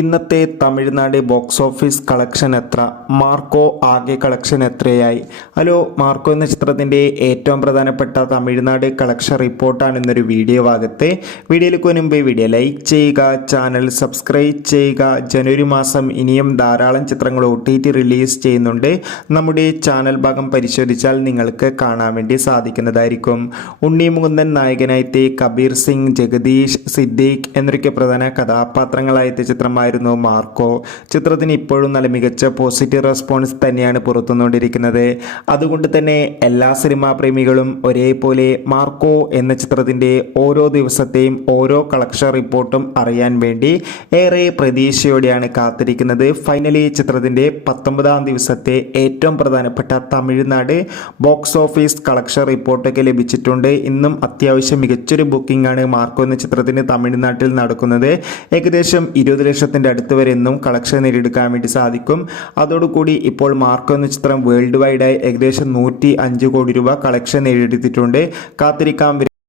ഇന്നത്തെ Tamil Nadu box office collection എത്ര? Marco ആകെ കളക്ഷൻ എത്രയായി? ഹലോ, മാർക്കോ എന്ന ചിത്രത്തിൻ്റെ ഏറ്റവും പ്രധാനപ്പെട്ട തമിഴ്നാട് കളക്ഷൻ റിപ്പോർട്ടാണ് ഇന്നൊരു വീഡിയോ ഭാഗത്ത്. വീഡിയോയിലേക്ക് മുൻപ് വീഡിയോ ലൈക്ക് ചെയ്യുക, ചാനൽ സബ്സ്ക്രൈബ് ചെയ്യുക. ജനുവരി മാസം ഇനിയും ധാരാളം ചിത്രങ്ങൾ OTT റിലീസ് ചെയ്യുന്നുണ്ട്. നമ്മുടെ ചാനൽ ഭാഗം പരിശോധിച്ചാൽ നിങ്ങൾക്ക് കാണാൻ വേണ്ടി സാധിക്കുന്നതായിരിക്കും. ഉണ്ണി മുകുന്ദൻ നായകനായിട്ട് കബീർ സിംഗ്, ജഗദീഷ്, സിദ്ദീഖ് എന്നൊക്കെ പ്രധാന കഥാപാത്രങ്ങളായിട്ട് ചിത്രമായിരുന്നു മാർക്കോ. ചിത്രത്തിന് ഇപ്പോഴും നല്ല മികച്ച പോസിറ്റീവ് റെസ്പോൺസ് തന്നെയാണ് പുറത്തുവന്നുകൊണ്ടിരിക്കുന്നത്. അതുകൊണ്ട് തന്നെ എല്ലാ സിനിമാ പ്രേമികളും ഒരേപോലെ മാർക്കോ എന്ന ചിത്രത്തിൻ്റെ ഓരോ ദിവസത്തെയും ഓരോ കളക്ഷൻ റിപ്പോർട്ടും അറിയാൻ വേണ്ടി ഏറെ പ്രതീക്ഷയോടെയാണ് കാത്തിരിക്കുന്നത്. ഫൈനലി ചിത്രത്തിൻ്റെ 19-ാം ദിവസത്തെ ഏറ്റവും പ്രധാനപ്പെട്ട തമിഴ്നാട് ബോക്സ് ഓഫീസ് കളക്ഷൻ റിപ്പോർട്ടൊക്കെ ലഭിച്ചിട്ടുണ്ട്. ഇന്നും അത്യാവശ്യം മികച്ചൊരു ബുക്കിംഗ് ആണ് മാർക്കോ എന്ന ചിത്രത്തിന് തമിഴ്നാട്ടിൽ നടക്കുന്നത്. ഏകദേശം 20 ലക്ഷത്തിൻ്റെ അടുത്ത് വരെ ഇന്നും കളക്ഷൻ നേടിയെടുക്കാൻ വേണ്ടി സാധിക്കും. അതോടുകൂടി ഇപ്പോൾ മാർക്കോ എന്ന ചിത്രം വേൾഡ് വൈഡായി ഏകദേശം 105 കോടി രൂപ കളക്ഷൻ നേടിയെടുത്തിട്ടുണ്ട്. കാത്തിരിക്കാം.